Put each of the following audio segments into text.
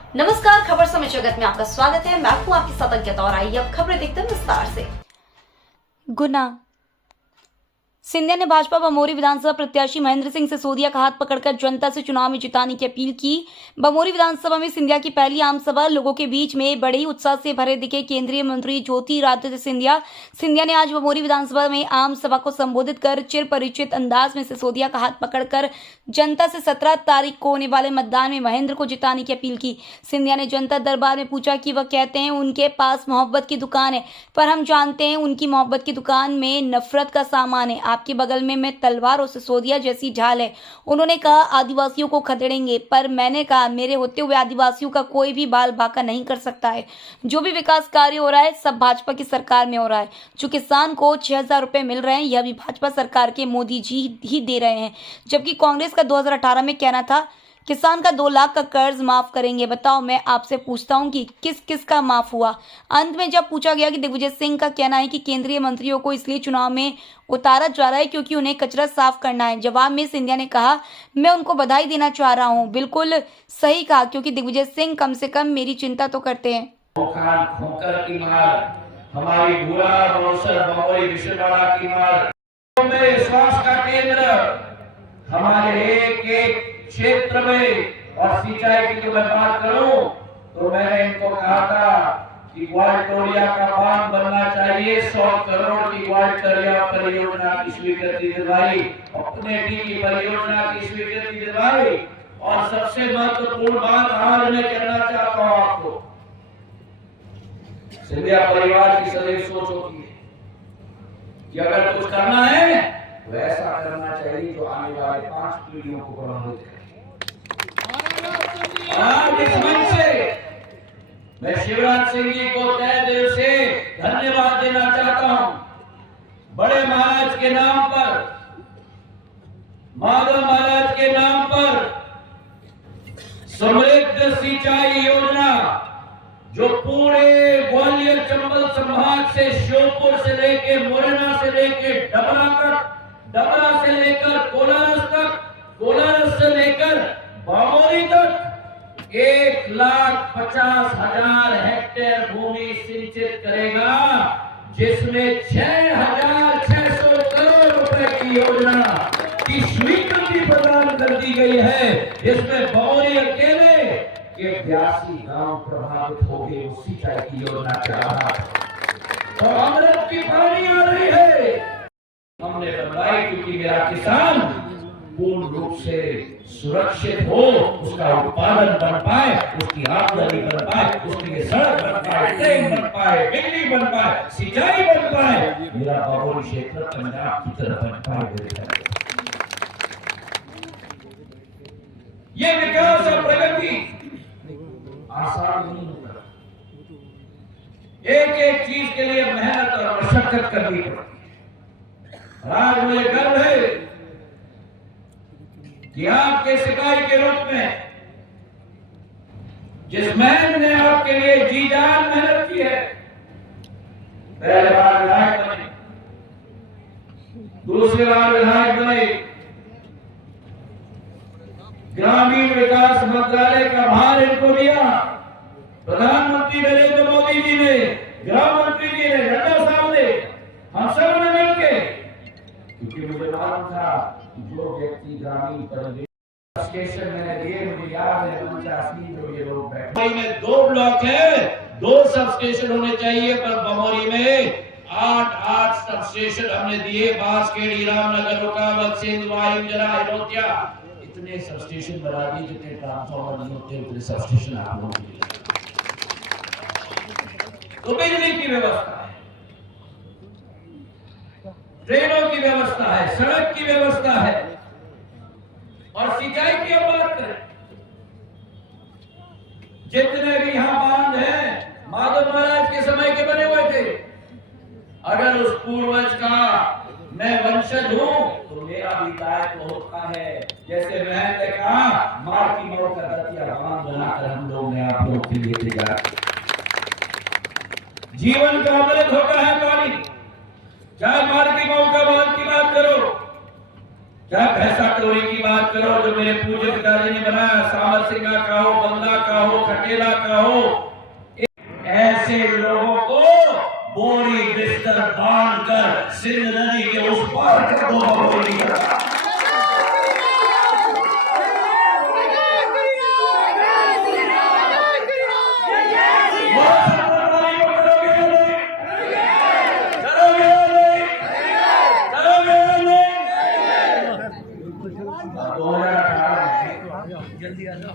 नमस्कार, खबर समय जगत में आपका स्वागत है। मैं हूं आपके साथ अंकिता और आइए अब खबरें देखते हैं विस्तार से। गुना सिंधिया ने भाजपा बमोरी विधानसभा प्रत्याशी महेंद्र सिंह सिसोदिया का हाथ पकड़कर जनता से चुनाव में जिताने की अपील की। बमोरी विधानसभा में सिंधिया की पहली आम सभा, लोगों के बीच में बड़े ही उत्साह से भरे दिखे केंद्रीय मंत्री ज्योतिरादित्य सिंधिया ने आज बमोरी विधानसभा में आम सभा को संबोधित कर चिर परिचित अंदाज में सिसोदिया का हाथ पकड़कर जनता से 17 तारीख को होने वाले मतदान में महेंद्र को जिताने की अपील की। सिंधिया ने जनता दरबार में पूछा कि वह कहते हैं उनके पास मोहब्बत की दुकान है, पर हम जानते हैं उनकी मोहब्बत की दुकान में नफरत का सामान है। आपके बगल में मैं तलवार और सिसोदिया जैसी ढाल है। उन्होंने कहा आदिवासियों को खदेड़ेंगे, पर मैंने कहा मेरे होते हुए आदिवासियों का कोई भी बाल बांका नहीं कर सकता है। जो भी विकास कार्य हो रहा है सब भाजपा की सरकार में हो रहा है। जो किसान को 6,000 रुपए मिल रहे हैं यह भी भाजपा सरकार के मोदी जी ही दे रहे हैं, जबकि कांग्रेस का 2018 में कहना था किसान का 2 लाख का कर्ज माफ करेंगे। बताओ, मैं आपसे पूछता हूं कि किस किस का माफ हुआ। अंत में जब पूछा गया कि दिग्विजय सिंह का कहना है कि केंद्रीय मंत्रियों को इसलिए चुनाव में उतारा जा रहा है क्योंकि उन्हें कचरा साफ करना है, जवाब में सिंधिया ने कहा मैं उनको बधाई देना चाह रहा हूं। बिल्कुल सही कहा, क्योंकि दिग्विजय सिंह कम से कम मेरी चिंता तो करते हैं। खोकर की मार, हमारी बुरा रोसर बमोरी विश्ववाड़ा की मार में स्वास्थ्य का केंद्र हमारे एक एक क्षेत्र में। और सिंचाई की मैं बात करूं तो मैंने इनको कहा था कि ग्वालटोरिया का बांध बनना चाहिए। 100 करोड़ की ग्वालटोरिया परियोजना की स्वीकृति दिलवाई, अपने डी की परियोजना की स्वीकृति दिलवाई। और सबसे महत्वपूर्ण बात आज मैं कहना चाहता हूं आपको, सिंधिया परिवार की सदैव सोच होती है कि अगर कुछ करना है तो ऐसा करना चाहिए जो आने वाले 5 पीढ़ियों को प्रभावित करे। आज इस मंच से मैं शिवराज सिंह जी को तहे दिल से धन्यवाद देना चाहता हूं। बड़े महाराज के नाम पर, माधव महाराज के नाम पर समृद्ध सिंचाई योजना जो पूरे ग्वालियर चंबल संभाग से श्योपुर से लेके मुरैना से लेके डबरा तक, डबरा से लेकर कोलारस तक, कोलारस से लेकर बमोरी तक 1,50,000 हेक्टेयर भूमि सिंचित करेगा, जिसमें 6,600 करोड़ रुपए की योजना की स्वीकृति प्रदान कर दी गई है। इसमें बमोरी अकेले के 82 गांव प्रभावित हो गए उस सिंचाई की योजना के आधार पर। और अमृत की पानी आ रही है हमने बनवाई, क्योंकि मेरा किसान पूर्ण रूप से सुरक्षित हो, उसका उत्पादन बन पाए, उसकी आमदनी बन पाए, उसके लिए सड़क बन पाए, ट्रेन बन पाए, बिजली बन पाए, सिंचाई बन पाए, मेरा बमोरी क्षेत्र पंजाब की तरफ बन पाए। ये विकास और प्रगति आसान नहीं होता, एक एक चीज के लिए मेहनत और मशक्कत करनी पड़ती है। आज मुझे गर्व है कि आपके सिपाही के रूप में जिस मैन ने आपके लिए जी जान मेहनत की है, पहले बार विधायक बने, दूसरी बार विधायक बने, ग्रामीण विकास मंत्रालय का भार इनको दिया प्रधानमंत्री नरेंद्र मोदी जी ने, गृह मंत्री जी ने, नड्डा साहब ने, हम सब ने मिलकर, क्योंकि मुझे मालूम था जो व्यक्ति ग्रामीण परिवेश स्टेशन मैंने दिए, मुझे याद है 85 जो ये लोग बैठे में 2 ब्लॉक है, 2 सब स्टेशन होने चाहिए, पर बमोरी में 8 सब स्टेशन हमने दिए। बांसखेड़ी, रामनगर, रुकावत, सिंधवाई, जरा, अयोध्या, इतने सब स्टेशन बना दिए जितने ट्रांसफार्मर नहीं होते उतने सब स्टेशन आप लोगों के लिए। तो बिजली की व्यवस्था है, ट्रेनों की व्यवस्था है, सड़क की व्यवस्था है, और सिंचाई की हम बात करें, जितने भी यहां बांध हैं माधव महाराज के समय के बने हुए थे। अगर उस पूर्वज का मैं वंशज हूं तो मेरा भी दायित्व होता है, जैसे मैंने कहा मार की मौत का दतिया बांध बनाकर हम लोग ने आप लोग के लिए तैयार। जीवन का अमृत होता है पानी, चाहे मार की मौत का बांध की बात करो, क्या पैसा कौड़ी की बात करो जो मेरे पूज्य पिताजी ने बनाया, सामर सिंह का हो, बंदा का हो, खटेला का हो, ऐसे लोगों को बोरी बिस्तर बांधकर सिंध नदी के उस पार कर दो। बोरी जल्दी आ जाओ।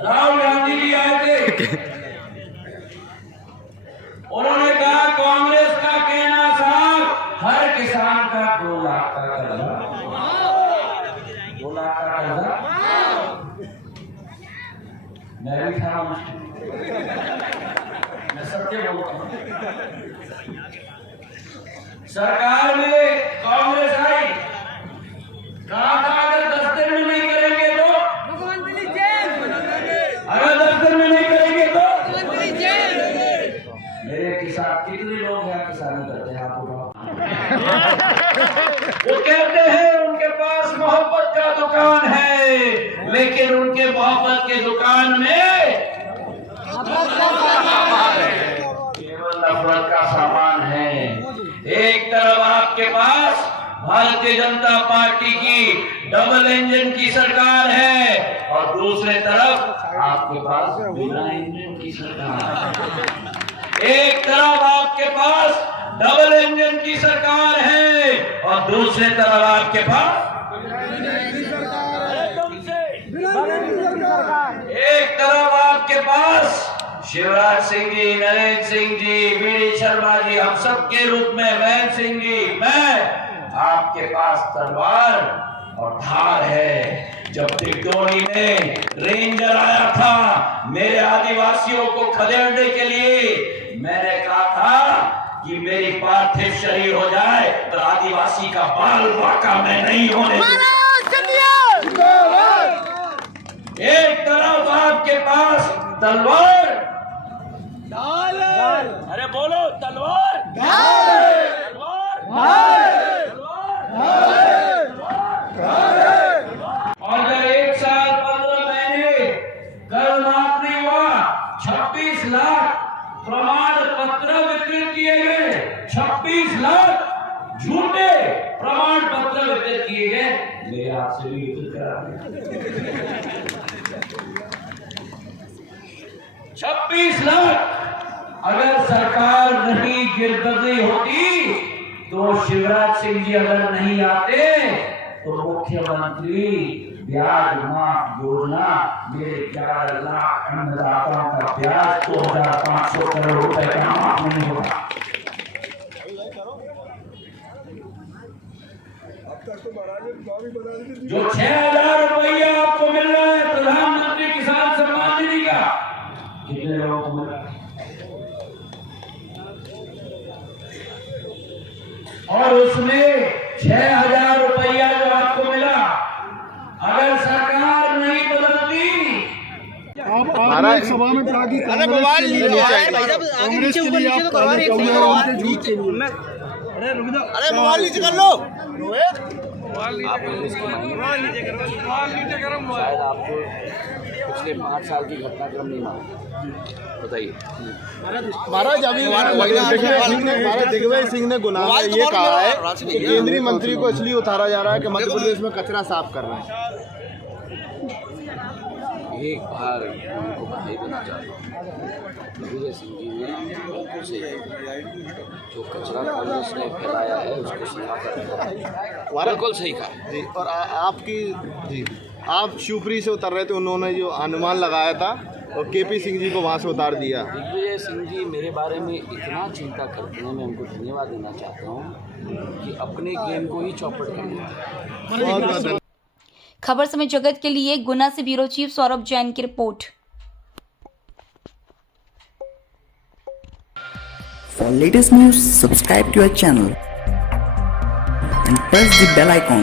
राहुल गांधी जी आए थे, उन्होंने कहा कांग्रेस का कहना साहब हर किसान का 2 लाख का कर्जा, 2 लाख का कर्जा। मैं भी था, मैं सत्य बोलता हूँ। सरकार में कांग्रेस आई, कहा था अगर 10 दिन में नहीं करेंगे तो, अगर 10 दिन में नहीं करेंगे तो मेरे किसान, कितने लोग यहाँ किसानी करते हैं आपको? वो कहते हैं उनके पास मोहब्बत का दुकान है, लेकिन उनके मोहब्बत के दुकान में केवल नफरत का सामान है। एक तरफ आपके पास भारतीय जनता पार्टी की डबल इंजन की सरकार है और दूसरे तरफ आपके पास बिना इंजन की सरकार। एक तरफ आपके पास डबल इंजन की सरकार है और दूसरे तरफ आपके पास एक तरफ आपके पास शिवराज सिंह जी, नरेंद्र सिंह जी, वीडी शर्मा जी, हम सबके रूप में महेंद्र सिंह जी, मैं, आपके पास तलवार और धार है। जब डिगडोली में रेंजर आया था मेरे आदिवासियों को खदेड़ने के लिए, मैंने कहा था कि मेरी पार्थिव शरीर हो जाए पर आदिवासी का बाल बाका मैं नहीं होने दूंगा। एक तरफ आपके पास तलवार, अरे बोलो तलवार, और जब 1 साल 15 महीने कल नौकरी हुआ, 26 लाख प्रमाण पत्र वितरित किए गए, 26 लाख झूठे प्रमाण पत्र वितरित किए गए। मेरे हाथ से भी वितरित करा 26 लाख। अगर सरकार नहीं गिरदगी होती तो शिवराज सिंह जी अगर नहीं आते तो मुख्यमंत्री ब्याज माफ योजना मेरे 11 लाख अन्नदाताओं का ब्याज 2500 करोड़ रुपए का माफ नहीं होगा। जो 6000 रुपया आपको मिल रहा है प्रधानमंत्री किसान सम्मान निधि का, कितने लोगों को मिल रहा है? और उसमें 6000 रुपया जो आपको मिला, अगर सरकार नहीं बदलती, आप सभा में कहा कि कांग्रेस के लिए आप अरे मोबाइल नीचे कर लो। शायद आपको पिछले 5 साल की घटनाक्रम नहीं मालूम, बताइए। महाराज अभी दिग्विजय सिंह ने गुनाह ये कहा है कि केंद्रीय मंत्री को इसलिए उतारा जा रहा है कि मध्य प्रदेश में कचरा साफ कर रहे हैं। एक बार उनको बधाई देना चाहता हूँ, दिग्विजय सिंह जी ने बिल्कुल सही जो कचरा कांग्रेस ने फैलाया है उसको सफा कर बिल्कुल सही कहा जी। और आपकी जी, आप शिवपुरी से उतर रहे थे, उन्होंने जो अनुमान लगाया था और केपी सिंह जी को वहाँ से उतार दिया। दिग्विजय सिंह जी मेरे बारे में इतना चिंता करते हैं, मैं उनको धन्यवाद देना चाहता हूँ कि अपने गेम को ही चौपट कर दिया। खबर समय जगत के लिए गुना से ब्यूरो चीफ सौरभ जैन की report. For latest news, subscribe to our channel and press the bell icon.